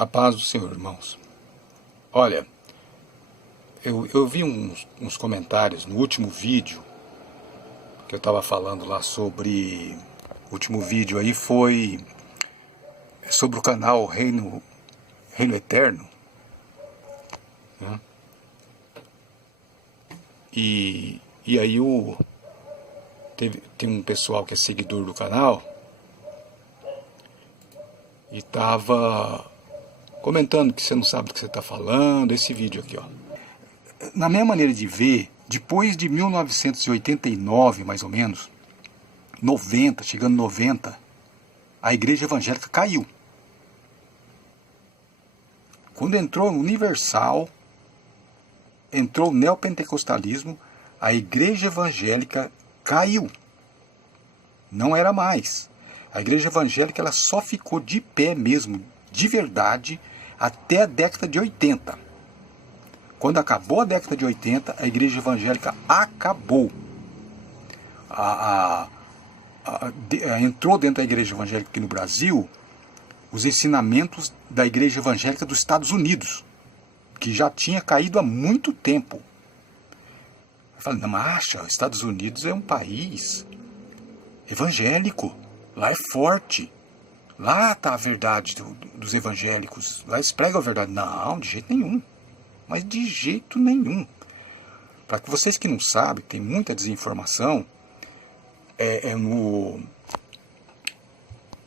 A paz do Senhor, irmãos. Olha, eu vi uns comentários no último vídeo que eu estava falando lá sobre... O último vídeo aí foi sobre o canal Reino Eterno, né? E aí tem um pessoal que é seguidor do canal e estava comentando que você não sabe do que você está falando, esse vídeo aqui, ó. Na minha maneira de ver, depois de 1989, mais ou menos, 90, chegando 90, a igreja evangélica caiu. Quando entrou o Universal, entrou o neopentecostalismo, a igreja evangélica caiu. Não era mais. A igreja evangélica ela só ficou de pé mesmo, de verdade, até a década de 80. Quando acabou a década de 80, a igreja evangélica acabou. Entrou dentro da igreja evangélica aqui no Brasil os ensinamentos da igreja evangélica dos Estados Unidos, que já tinha caído há muito tempo. Eu falei, não, mas os Estados Unidos é um país evangélico, lá é forte. Lá está a verdade dos evangélicos. Lá eles pregam a verdade. Não, de jeito nenhum. Mas de jeito nenhum. Para que vocês que não sabem, tem muita desinformação,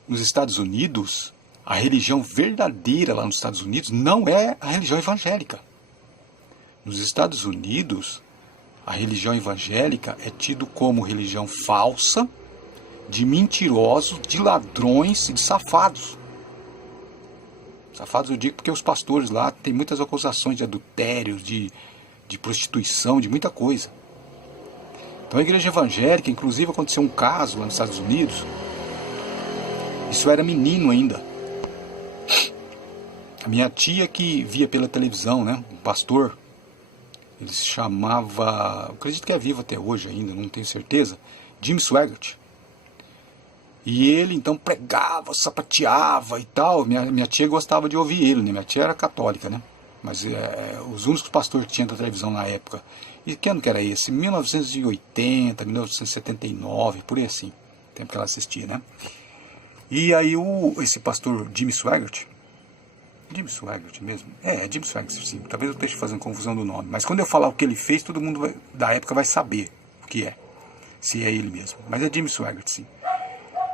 nos Estados Unidos, a religião verdadeira lá nos Estados Unidos não é a religião evangélica. Nos Estados Unidos, a religião evangélica é tido como religião falsa, de mentirosos, de ladrões e de safados. Safados eu digo porque os pastores lá têm muitas acusações de adultério, de prostituição, de muita coisa. Então a igreja evangélica, inclusive aconteceu um caso lá nos Estados Unidos, isso era menino ainda. A minha tia que via pela televisão, né, um pastor, ele se chamava, eu acredito que é vivo até hoje ainda, não tenho certeza, Jim Swaggart. E ele então pregava, sapateava e tal. Minha tia gostava de ouvir ele, né? Minha tia era católica, né? Mas os únicos pastores que tinha da televisão na época. E que ano que era esse? 1980, 1979, por aí assim. Tempo que ela assistia, né? E aí esse pastor Jim Swaggart mesmo? É Jim Swaggart, sim. Talvez eu esteja fazendo confusão do nome. Mas quando eu falar o que ele fez, todo mundo da época vai saber o que é. Se é ele mesmo. Mas é Jim Swaggart, sim.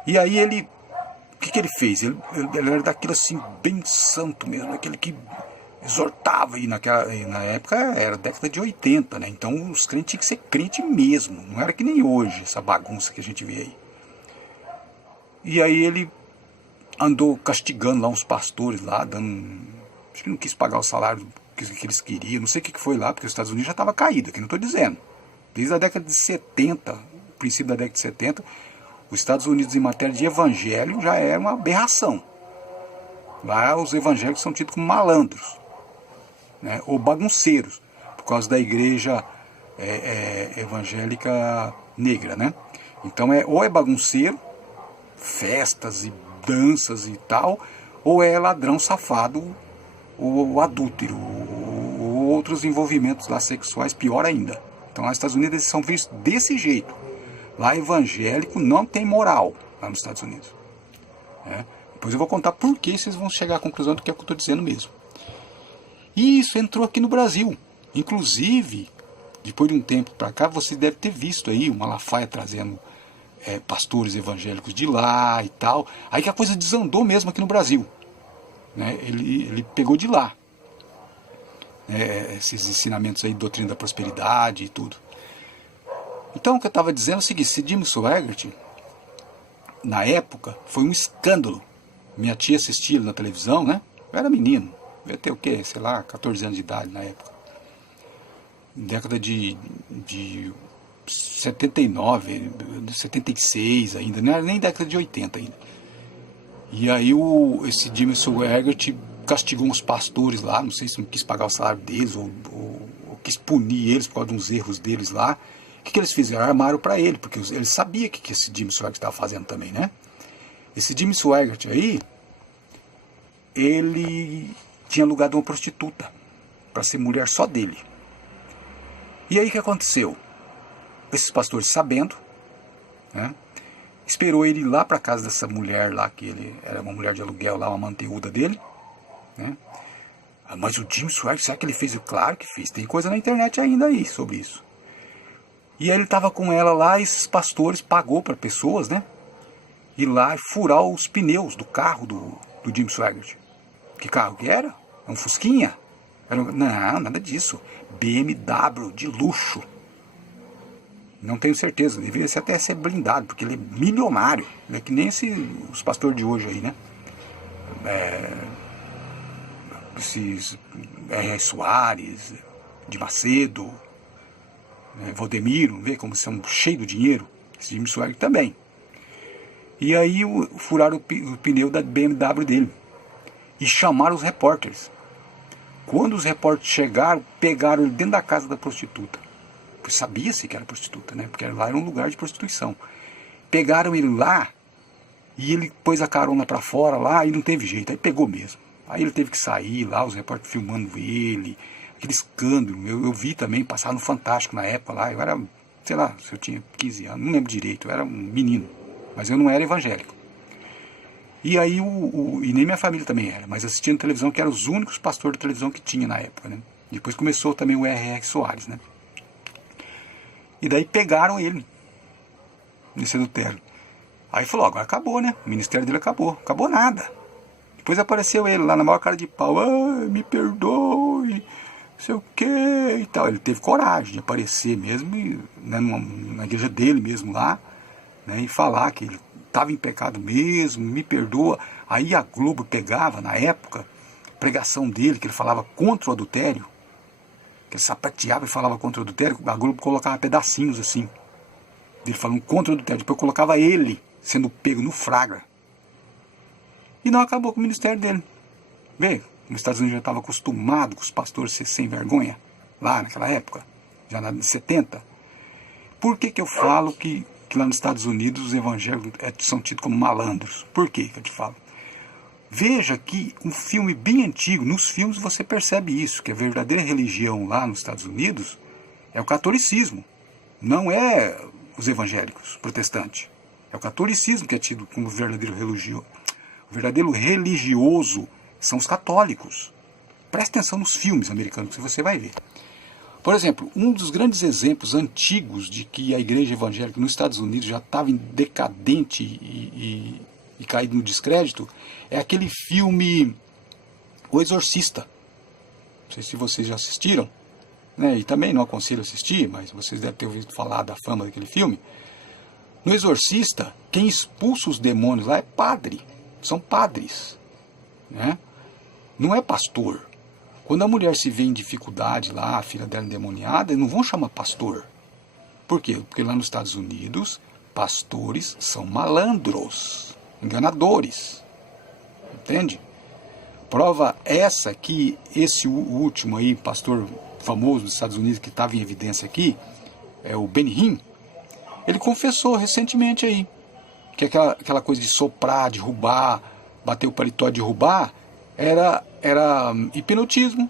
E aí o que ele fez? Ele era daquilo assim, bem santo mesmo, aquele que exortava, e na época era década de 80, né? Então os crentes tinham que ser crente mesmo, não era que nem hoje, essa bagunça que a gente vê aí. E aí ele andou castigando lá uns pastores lá, acho que não quis pagar o salário que eles queriam, não sei o que foi lá, porque os Estados Unidos já estava caído, aqui não estou dizendo. Desde a década de 70, princípio da década de 70, os Estados Unidos em matéria de evangelho já é uma aberração. Lá os evangélicos são tidos como malandros, né, ou bagunceiros, por causa da igreja evangélica negra, né? Então ou é bagunceiro, festas e danças e tal, ou é ladrão safado, ou adúltero, ou outros envolvimentos lá sexuais, pior ainda. Então lá nos Estados Unidos eles são vistos desse jeito. Lá evangélico não tem moral, lá nos Estados Unidos. Depois eu vou contar por que vocês vão chegar à conclusão do que é que eu estou dizendo mesmo. E isso entrou aqui no Brasil. Inclusive, depois de um tempo para cá, você deve ter visto aí o Malafaia trazendo pastores evangélicos de lá e tal. Aí que a coisa desandou mesmo aqui no Brasil. Né? Ele pegou de lá. Esses ensinamentos aí, doutrina da prosperidade e tudo. Então o que eu estava dizendo é o seguinte, esse Jim Swaggart, na época, foi um escândalo. Minha tia assistia ele na televisão, né? Eu era menino, devia ter o quê? Sei lá, 14 anos de idade na época. Década de 79, 76 ainda, não era nem década de 80 ainda. E aí esse Jim Swaggart castigou uns pastores lá, não sei se não quis pagar o salário deles ou quis punir eles por causa de uns erros deles lá. O que eles fizeram? Armaram para ele, porque eles sabiam o que esse Jim Swaggart estava fazendo também, né? Esse Jim Swaggart aí, ele tinha alugado uma prostituta para ser mulher só dele. E aí o que aconteceu? Esses pastores, sabendo, né, esperou ele ir lá para casa dessa mulher lá, que ele era uma mulher de aluguel lá, uma manteúda dele, né? Mas o Jim Swaggart, será que ele fez? Claro que fez, tem coisa na internet ainda aí sobre isso. E aí ele estava com ela lá, e esses pastores pagou para pessoas, né, ir lá e furar os pneus do carro do Jim Swaggart. Que carro que era? Um Fusquinha? Não, nada disso. BMW de luxo. Não tenho certeza, deveria até ser blindado, porque ele é milionário. Ele é que nem os pastores de hoje aí, né? Esses R.R. Soares, de Macedo, Valdemiro, vê como são cheios de dinheiro. Esse Jim Swaggart também. E aí furaram o pneu da BMW dele e chamaram os repórteres. Quando os repórteres chegaram, pegaram ele dentro da casa da prostituta. Sabia-se que era prostituta, né? Porque lá era um lugar de prostituição. Pegaram ele lá e ele pôs a carona para fora lá e não teve jeito. Aí pegou mesmo. Aí ele teve que sair lá, os repórteres filmando ele, aquele escândalo. Eu vi também, passar no Fantástico na época lá. Eu era, sei lá, se eu tinha 15 anos, não lembro direito, eu era um menino. Mas eu não era evangélico. E aí, e nem minha família também era, mas assistindo televisão, que eram os únicos pastores de televisão que tinha na época, né? Depois começou também o R.R. Soares, né? E daí pegaram ele nesse adultério. Aí falou, agora acabou, né? O ministério dele acabou. Acabou nada. Depois apareceu ele lá na maior cara de pau. Ai, me perdoe, não sei o que e tal. Ele teve coragem de aparecer mesmo, né, na igreja dele mesmo lá, né, e falar que ele estava em pecado mesmo, me perdoa. Aí a Globo pegava, na época, a pregação dele, que ele falava contra o adultério, que ele sapateava e falava contra o adultério, a Globo colocava pedacinhos assim, ele falando contra o adultério, depois colocava ele sendo pego no flagra. E não acabou com o ministério dele. Vê, nos Estados Unidos já estava acostumado com os pastores ser sem vergonha, lá naquela época, já na 70. Por que eu falo que lá nos Estados Unidos os evangélicos são tidos como malandros? Por que eu te falo? Veja que um filme bem antigo, nos filmes você percebe isso, que a verdadeira religião lá nos Estados Unidos é o catolicismo, não é os evangélicos protestantes. É o catolicismo que é tido como verdadeiro religioso. O verdadeiro religioso são os católicos. Preste atenção nos filmes americanos que você vai ver. Por exemplo, um dos grandes exemplos antigos de que a igreja evangélica nos Estados Unidos já estava decadente e caído no descrédito é aquele filme O Exorcista. Não sei se vocês já assistiram, né? E também não aconselho assistir, mas vocês devem ter ouvido falar da fama daquele filme. No Exorcista, quem expulsa os demônios lá é padre, são padres, né? Não é pastor. Quando a mulher se vê em dificuldade lá, a filha dela endemoniada, eles não vão chamar pastor. Por quê? Porque lá nos Estados Unidos, pastores são malandros, enganadores. Entende? Prova essa que esse último aí, pastor famoso dos Estados Unidos, que estava em evidência aqui, é o Benny Hinn, ele confessou recentemente aí, que aquela coisa de soprar, derrubar, bater o paletó, derrubar, era hipnotismo.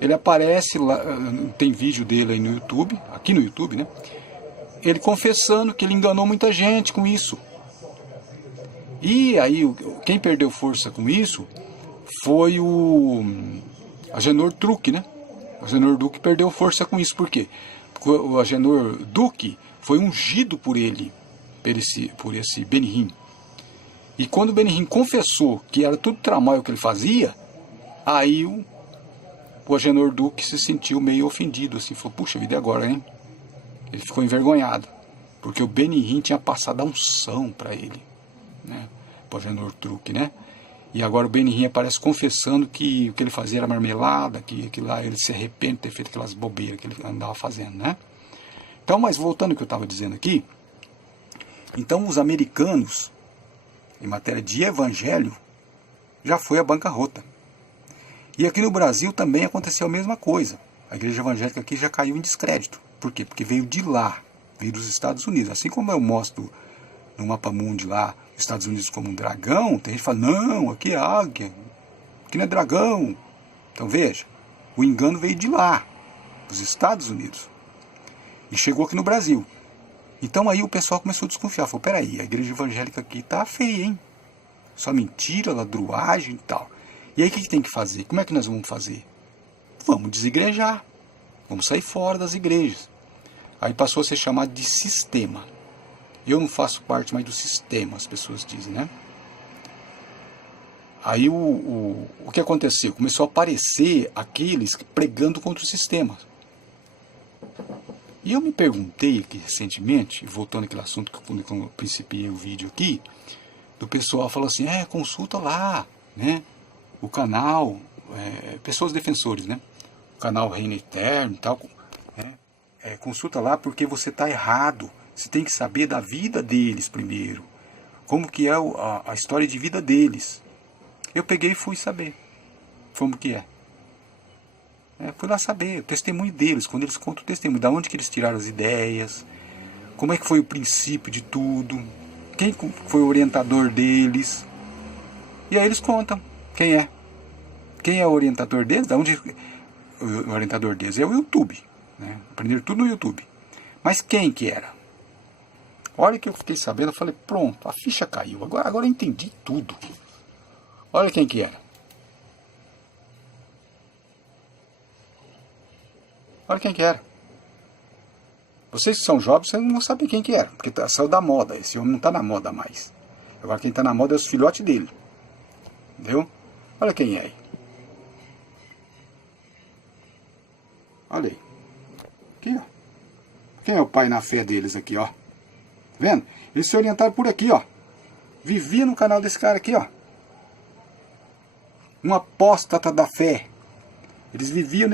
Ele aparece lá, tem vídeo dele aí no YouTube, aqui no YouTube, né? Ele confessando que ele enganou muita gente com isso. E aí, quem perdeu força com isso foi o Agenor Truque, né? O Agenor Duque perdeu força com isso. Por quê? Porque o Agenor Duque foi ungido por ele, por esse Benny Hinn. E quando o Benny Hinn confessou que era tudo tramóio que ele fazia, aí o Agenor Duque se sentiu meio ofendido, assim, falou, puxa vida, e agora, hein? Ele ficou envergonhado, porque o Benny Hinn tinha passado a unção para ele, né? O Agenor Truque, né? E agora o Benny Hinn aparece confessando que o que ele fazia era marmelada, que lá ele se arrepende de ter feito aquelas bobeiras que ele andava fazendo, né? Então, mas voltando ao que eu estava dizendo aqui, então os americanos, em matéria de evangelho, já foi a bancarrota. E aqui no Brasil também aconteceu a mesma coisa. A igreja evangélica aqui já caiu em descrédito. Por quê? Porque veio de lá, veio dos Estados Unidos. Assim como eu mostro no Mapa Mundi lá Estados Unidos como um dragão, tem gente que fala, não, aqui é águia, aqui não é dragão. Então veja, o engano veio de lá, dos Estados Unidos, e chegou aqui no Brasil. Então aí o pessoal começou a desconfiar, falou, peraí, a igreja evangélica aqui tá feia, hein? Só mentira, ladruagem e tal. E aí o que a gente tem que fazer? Como é que nós vamos fazer? Vamos desigrejar, vamos sair fora das igrejas. Aí passou a ser chamado de sistema. Eu não faço parte mais do sistema, as pessoas dizem, né? Aí o que aconteceu? Começou a aparecer aqueles pregando contra o sistema. E eu me perguntei aqui recentemente, voltando àquele assunto que quando eu principiei o vídeo aqui, do pessoal falou assim, consulta lá, né? O canal, pessoas defensores, né? O canal Reino Eterno e tal, consulta lá porque você está errado. Você tem que saber da vida deles primeiro. Como que é a história de vida deles. Eu peguei e fui saber como que é. Fui lá saber o testemunho deles, quando eles contam o testemunho, da onde que eles tiraram as ideias, como é que foi o princípio de tudo, quem foi o orientador deles. E aí eles contam quem é. Quem é o orientador deles? Da onde o orientador deles? É o YouTube. Né? Aprenderam tudo no YouTube. Mas quem que era? Olha que eu fiquei sabendo, eu falei, pronto, a ficha caiu. Agora eu entendi tudo. Olha quem que era. Olha quem que era. Vocês que são jovens, vocês não vão saber quem que era, porque saiu da moda. Esse homem não está na moda mais. Agora quem está na moda é os filhotes dele. Entendeu? Olha quem é aí. Olha aí. Aqui, ó. Quem é o pai na fé deles aqui, ó? Vendo? Eles se orientaram por aqui, ó. Vivia no canal desse cara aqui, ó. Um apóstata da fé. Eles viviam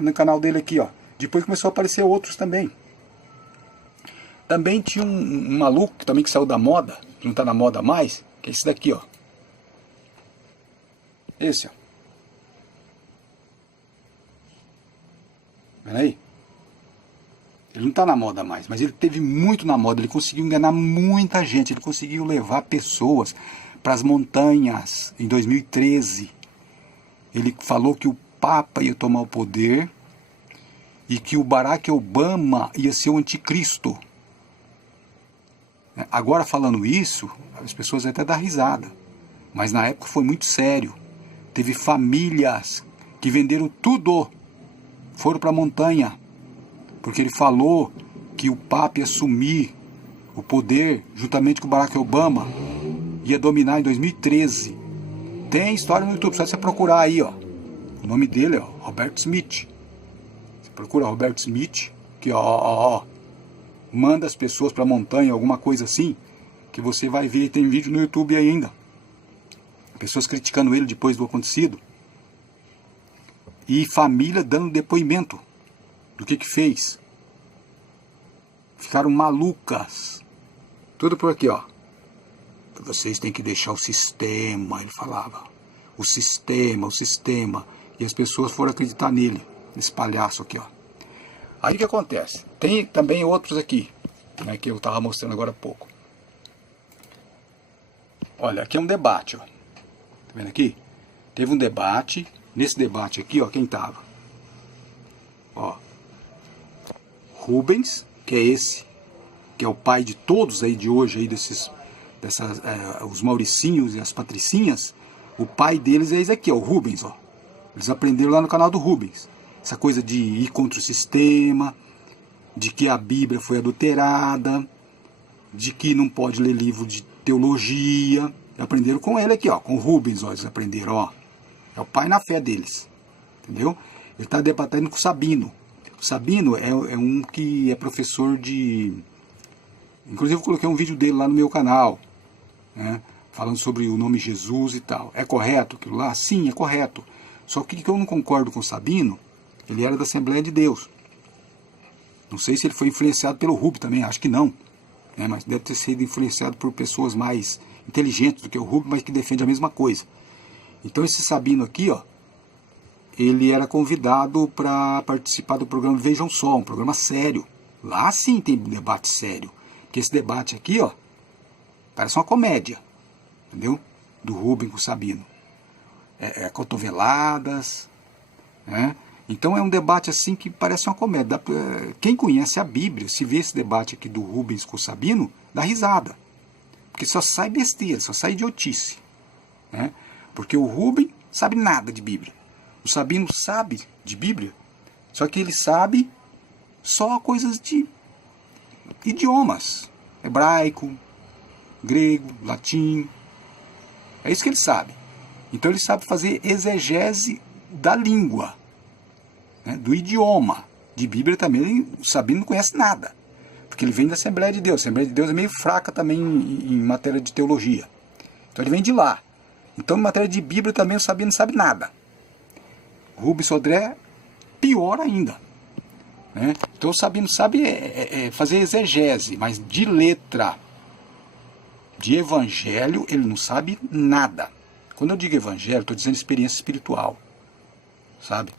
no canal dele aqui, ó. Depois começou a aparecer outros também. Também tinha um maluco também que saiu da moda, que não está na moda mais, que é esse daqui, ó. Esse, ó. Vendo aí? Ele não está na moda mais, mas ele teve muito na moda, ele conseguiu enganar muita gente, ele conseguiu levar pessoas para as montanhas em 2013. Ele falou que o Papa ia tomar o poder e que o Barack Obama ia ser o anticristo. Agora falando isso, as pessoas até dão risada, mas na época foi muito sério. Teve famílias que venderam tudo, foram para a montanha, porque ele falou que o Papa ia assumir o poder juntamente com o Barack Obama, ia dominar em 2013. Tem história no YouTube, só você procurar aí, ó. O nome dele é Robert Smith. Você procura Robert Smith, que ó, manda as pessoas para a montanha, alguma coisa assim, que você vai ver, tem vídeo no YouTube ainda. Pessoas criticando ele depois do acontecido. E família dando depoimento do que fez. Ficaram malucas. Tudo por aqui, ó. Vocês têm que deixar o sistema, ele falava. O sistema. E as pessoas foram acreditar nele, nesse palhaço aqui, ó. Aí o que acontece? Tem também outros aqui, né, que eu estava mostrando agora há pouco. Olha, aqui é um debate, ó. Tá vendo aqui? Teve um debate. Nesse debate aqui, ó, quem estava? Ó. Rubens, que é esse, que é o pai de todos aí de hoje, aí os Mauricinhos e as Patricinhas. O pai deles é esse aqui, ó, o Rubens, ó. Eles aprenderam lá no canal do Rubens. Essa coisa de ir contra o sistema, de que a Bíblia foi adulterada, de que não pode ler livro de teologia. Aprenderam com ele aqui, ó, com o Rubens, ó, eles aprenderam, ó. É o pai na fé deles, entendeu? Ele está debatendo com o Sabino. O Sabino é um que é professor de... Inclusive eu coloquei um vídeo dele lá no meu canal, né, falando sobre o nome Jesus e tal. É correto aquilo lá? Sim, é correto. Só que eu não concordo com o Sabino, ele era da Assembleia de Deus. Não sei se ele foi influenciado pelo Rubens também, acho que não. Né, mas deve ter sido influenciado por pessoas mais inteligentes do que o Rubens, mas que defendem a mesma coisa. Então esse Sabino aqui, ó, ele era convidado para participar do programa Vejam Só, um programa sério. Lá sim tem debate sério. Porque esse debate aqui, ó, Parece uma comédia, entendeu? Do Rubem com o Sabino. Cotoveladas, né? Então é um debate assim que parece uma comédia. Quem conhece a Bíblia, se vê esse debate aqui do Rubens com o Sabino, dá risada. Porque só sai besteira, só sai idiotice, né? Porque o Rubem sabe nada de Bíblia. O Sabino sabe de Bíblia, só que ele sabe só coisas de idiomas. Hebraico, grego, latim. É isso que ele sabe. Então ele sabe fazer exegese da língua, né, do idioma. De Bíblia também o Sabino não conhece nada, porque ele vem da Assembleia de Deus. A Assembleia de Deus é meio fraca também em matéria de teologia. Então ele vem de lá. Então em matéria de Bíblia também o Sabino não sabe nada. Rubens Sodré, pior ainda, né? Então o Sabino sabe fazer exegese, mas de letra, de evangelho, ele não sabe nada. Quando eu digo evangelho, estou dizendo experiência espiritual, sabe?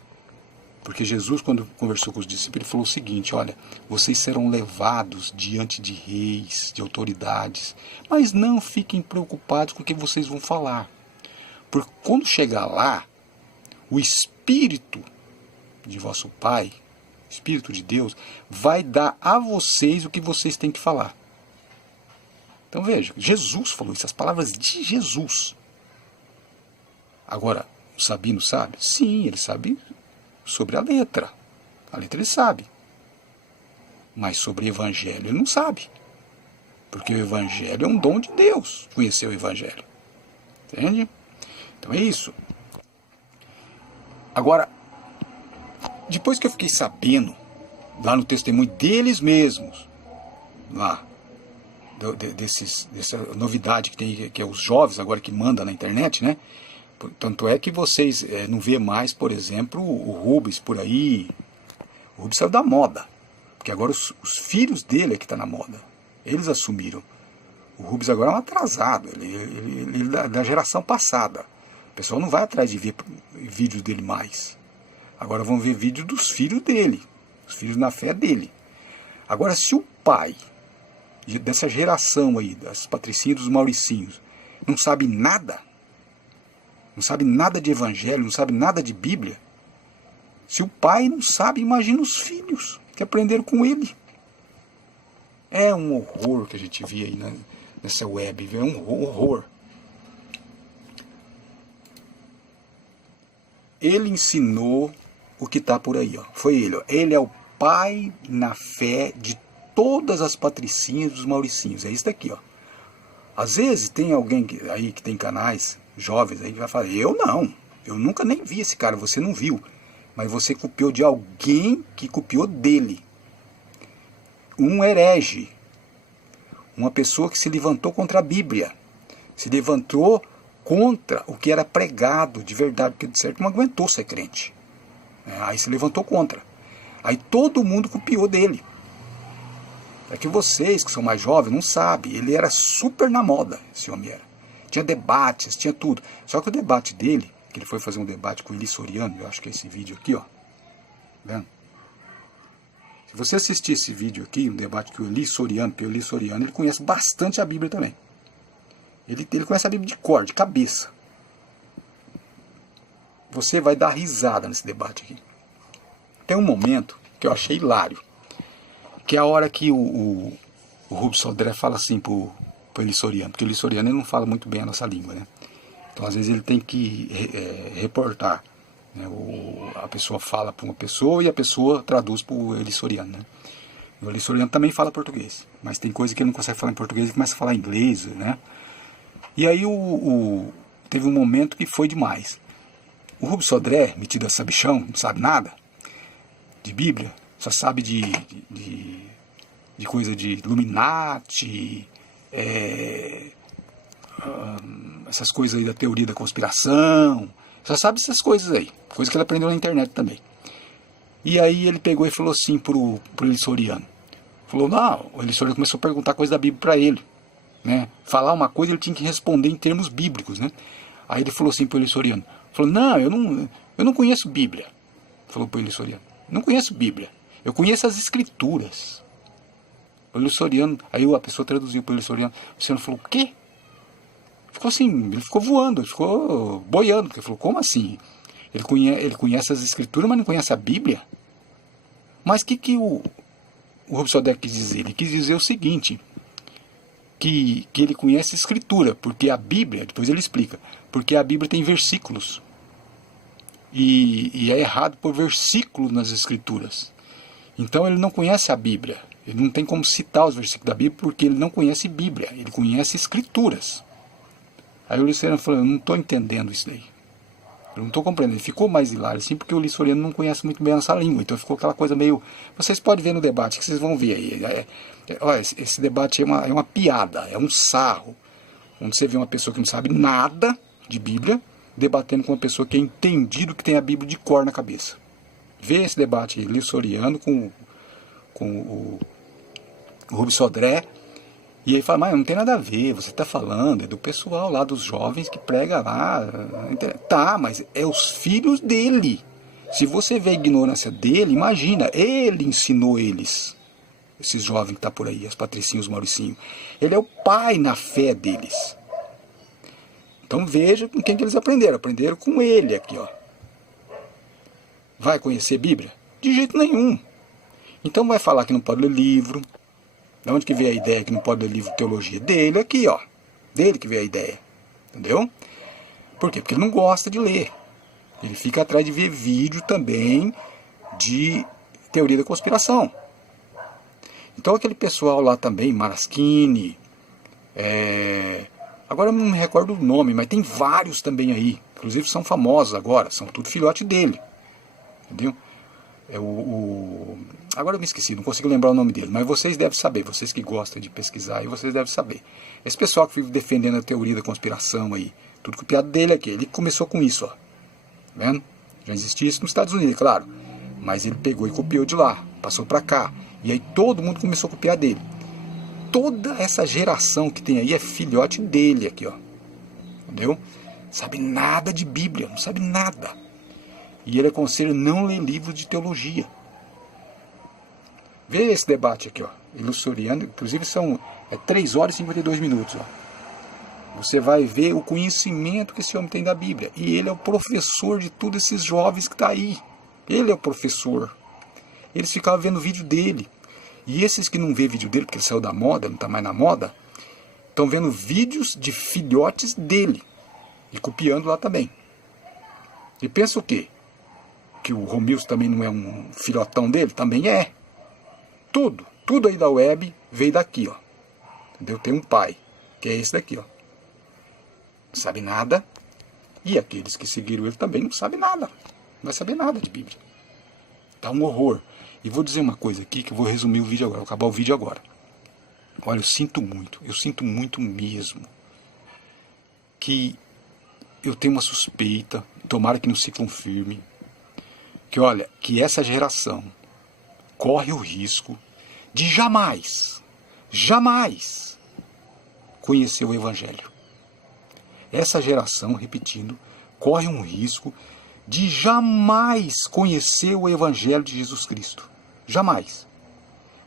Porque Jesus, quando conversou com os discípulos, ele falou o seguinte: olha, vocês serão levados diante de reis, de autoridades, mas não fiquem preocupados com o que vocês vão falar. Porque quando chegar lá, o Espírito de vosso Pai, Espírito de Deus, vai dar a vocês o que vocês têm que falar. Então veja, Jesus falou isso, as palavras de Jesus. Agora, o Sabino sabe? Sim, ele sabe sobre a letra. A letra ele sabe. Mas sobre o Evangelho ele não sabe. Porque o Evangelho é um dom de Deus, conhecer o Evangelho. Entende? Então é isso. Agora, depois que eu fiquei sabendo, lá no testemunho deles mesmos, lá, dessa novidade que tem, que é os jovens agora que mandam na internet, né? Tanto é que vocês não vê mais, por exemplo, o Rubens por aí. O Rubens saiu da moda, porque agora os filhos dele é que estão na moda. Eles assumiram. O Rubens agora é um atrasado, ele da geração passada. O pessoal não vai atrás de ver vídeos dele mais. Agora vão ver vídeos dos filhos dele, os filhos na fé dele. Agora, se o pai dessa geração aí, das patricinhas, dos mauricinhos, não sabe nada, não sabe nada de evangelho, não sabe nada de Bíblia, se o pai não sabe, imagina os filhos que aprenderam com ele. É um horror que a gente vê aí nessa web, é um horror. Ele ensinou o que está por aí, ó. Foi ele, ó. Ele é o pai na fé de todas as patricinhas dos mauricinhos. É isso daqui, ó. Às vezes tem alguém aí que tem canais jovens aí que vai falar: eu não, eu nunca nem vi esse cara, você não viu, mas você copiou de alguém que copiou dele. Um herege, uma pessoa que se levantou contra a Bíblia, se levantou contra o que era pregado de verdade, porque de certo não aguentou ser crente. Aí se levantou contra. Aí todo mundo copiou dele. É que vocês que são mais jovens não sabem, ele era super na moda, esse homem era. Tinha debates, tinha tudo. Só que o debate dele, que ele foi fazer um debate com o Eli Soriano, eu acho que é esse vídeo aqui, ó. Tá vendo? Se você assistir esse vídeo aqui, um debate com o Eli Soriano, porque o Eli Soriano ele conhece bastante a Bíblia também. Ele conhece a Bíblia de cor, de cabeça. Você vai dar risada nesse debate aqui. Tem um momento que eu achei hilário, que é a hora que o Rubens Sodré fala assim pro Eli Soriano, porque o Eli Soriano ele não fala muito bem a nossa língua, né? Então às vezes ele tem que reportar, né? A pessoa fala para uma pessoa e a pessoa traduz para o Eli Soriano, né? O Eli Soriano também fala português, mas tem coisa que ele não consegue falar em português e começa a falar inglês, né? E aí teve um momento que foi demais. O Rubens Sodré, metido a sabichão, não sabe nada de Bíblia, só sabe de coisa de Illuminati, essas coisas aí da teoria da conspiração, só sabe essas coisas aí, coisas que ele aprendeu na internet também. E aí ele pegou e falou assim pro Eli Soriano, falou, não, o Eli Soriano começou a perguntar coisa da Bíblia para ele, né? Falar uma coisa ele tinha que responder em termos bíblicos, né? Aí ele falou assim pro Eli Soriano, falou, não, eu não conheço Bíblia, falou pro Eli Soriano, não conheço Bíblia, eu conheço as Escrituras. O Luciano, aí a pessoa traduziu para o Luciano. O Luciano falou, o quê? Ficou assim, ele ficou voando, ele ficou boiando, porque ele falou, como assim? Ele conhece as escrituras, mas não conhece a Bíblia? Mas o que o Rubsodec quis dizer? Ele quis dizer o seguinte, que ele conhece a escritura, porque a Bíblia, depois ele explica, porque a Bíblia tem versículos. E é errado por versículo nas escrituras. Então ele não conhece a Bíblia. Ele não tem como citar os versículos da Bíblia porque ele não conhece Bíblia. Ele conhece escrituras. Aí o Lissoriano falou, eu não estou entendendo isso daí. Eu não estou compreendendo. Ele ficou mais hilário assim porque o Lissoriano não conhece muito bem essa língua. Então ficou aquela coisa meio... Vocês podem ver no debate, que vocês vão ver aí. Olha, esse debate é uma piada, é um sarro. Onde você vê uma pessoa que não sabe nada de Bíblia debatendo com uma pessoa que é entendido, que tem a Bíblia de cor na cabeça. Vê esse debate aí, Lissoriano com o Rubens Sodré, e aí fala, mas não tem nada a ver, você está falando, é do pessoal lá, dos jovens que prega lá, tá, mas é os filhos dele. Se você vê a ignorância dele, imagina, ele ensinou eles, esses jovens que estão por aí, as patricinhos, os mauricinhos. Ele é o pai na fé deles. Então veja com quem que eles aprenderam. Aprenderam com ele aqui, ó. Vai conhecer Bíblia? De jeito nenhum. Então vai falar que não pode ler livro. De onde que veio a ideia que não pode ler livro de teologia? Dele aqui, ó. Dele que veio a ideia. Entendeu? Por quê? Porque ele não gosta de ler. Ele fica atrás de ver vídeo também de teoria da conspiração. Então aquele pessoal lá também, Maraschini, agora eu não me recordo o nome, mas tem vários também aí. Inclusive são famosos agora, são tudo filhote dele. Entendeu? Agora eu me esqueci, não consigo lembrar o nome dele, mas vocês devem saber, vocês que gostam de pesquisar aí, vocês devem saber. Esse pessoal que vive defendendo a teoria da conspiração aí, tudo copiado dele aqui, ele começou com isso, ó. Tá vendo? Já existia isso nos Estados Unidos, claro. Mas ele pegou e copiou de lá, passou pra cá. E aí todo mundo começou a copiar dele. Toda essa geração que tem aí é filhote dele aqui, ó. Entendeu? Sabe nada de Bíblia, não sabe nada. E ele aconselha não ler livros de teologia. Vê esse debate aqui, ó. Luciano, inclusive são 3 horas e 52 minutos, ó. Você vai ver o conhecimento que esse homem tem da Bíblia. E ele é o professor de todos esses jovens que estão aí. Ele é o professor. Eles ficavam vendo vídeo dele. E esses que não vê vídeo dele, porque ele saiu da moda, não está mais na moda, estão vendo vídeos de filhotes dele. E copiando lá também. E pensa o quê? Que o Romilson também não é um filhotão dele? Também é. Tudo aí da web veio daqui, ó. Entendeu? Tem um pai, que é esse daqui, ó. Não sabe nada. E aqueles que seguiram ele também não sabem nada. Não vai saber nada de Bíblia. Tá um horror. E vou dizer uma coisa aqui, que eu vou resumir o vídeo agora, vou acabar o vídeo agora. Olha, eu sinto muito mesmo, que eu tenho uma suspeita, tomara que não se confirme, que olha, que essa geração corre o risco de jamais conhecer o Evangelho. Essa geração, repetindo, corre um risco de jamais conhecer o Evangelho de Jesus Cristo. Jamais.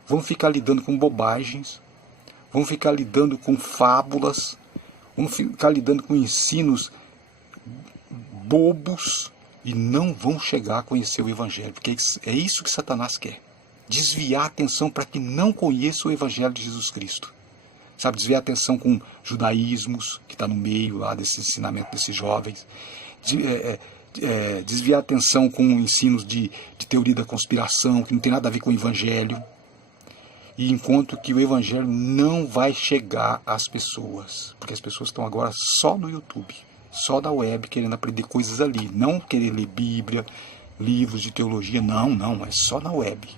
Vão ficar lidando com bobagens, vão ficar lidando com fábulas, vão ficar lidando com ensinos bobos e não vão chegar a conhecer o Evangelho, porque é isso que Satanás quer. Desviar a atenção para que não conheça o Evangelho de Jesus Cristo. Sabe, desviar a atenção com judaísmos, que está no meio lá desse ensinamento desses jovens. Desviar a atenção com ensinos de teoria da conspiração, que não tem nada a ver com o Evangelho. E enquanto que o Evangelho não vai chegar às pessoas, porque as pessoas estão agora só no YouTube, só da web, querendo aprender coisas ali, não querer ler Bíblia, livros de teologia, não, é só na web.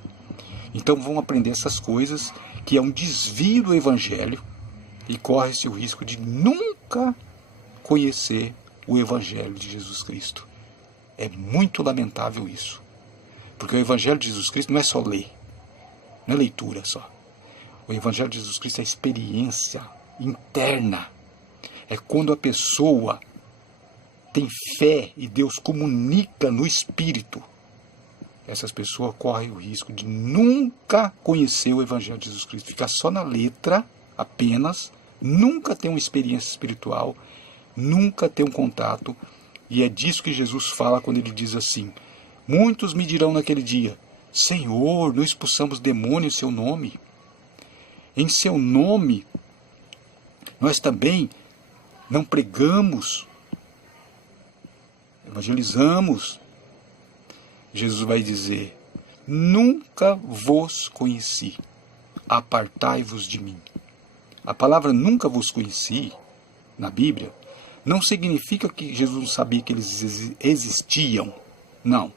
Então vão aprender essas coisas, que é um desvio do Evangelho, e corre-se o risco de nunca conhecer o Evangelho de Jesus Cristo. É muito lamentável isso, porque o Evangelho de Jesus Cristo não é só ler, não é leitura só. O Evangelho de Jesus Cristo é experiência interna. É quando a pessoa tem fé e Deus comunica no Espírito. essas pessoas correm o risco de nunca conhecer o Evangelho de Jesus Cristo. Ficar só na letra, apenas, nunca ter uma experiência espiritual, nunca ter um contato. E é disso que Jesus fala quando ele diz assim: muitos me dirão naquele dia: Senhor, não expulsamos demônio em seu nome? Em seu nome, nós também não pregamos, evangelizamos. Jesus vai dizer: nunca vos conheci, apartai-vos de mim. A palavra nunca vos conheci, na Bíblia, não significa que Jesus não sabia que eles existiam. Não.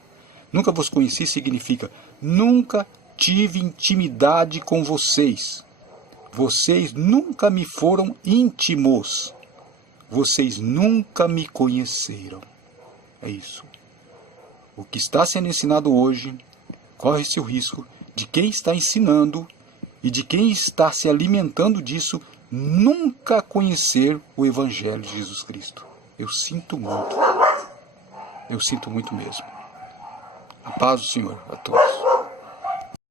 Nunca vos conheci significa nunca tive intimidade com vocês. Vocês nunca me foram íntimos. Vocês nunca me conheceram. É isso. O que está sendo ensinado hoje, corre-se o risco de quem está ensinando e de quem está se alimentando disso nunca conhecer o Evangelho de Jesus Cristo. Eu sinto muito. Eu sinto muito mesmo. A paz do Senhor a todos.